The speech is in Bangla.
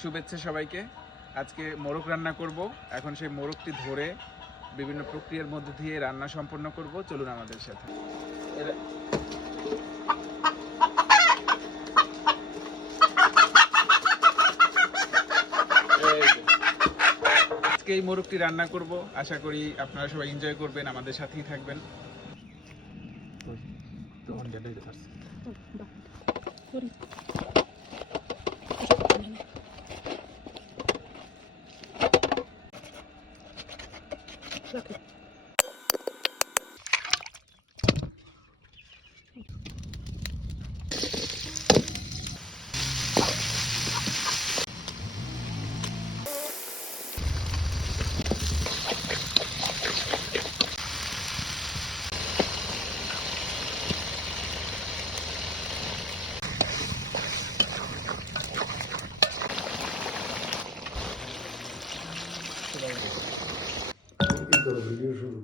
শুভেচ্ছা সবাইকে। আজকে মোরগ রান্না করব। এখন সেই মোরগটি ধরে বিভিন্ন প্রক্রিয়ার মধ্যে দিয়ে রান্না সম্পন্ন করব। চলুন আমাদের সাথে। আজকে এই মোরগটি রান্না করব। আশা করি আপনারা সবাই এনজয় করবেন, আমাদের সাথেই থাকবেন। ভিডিও শুরু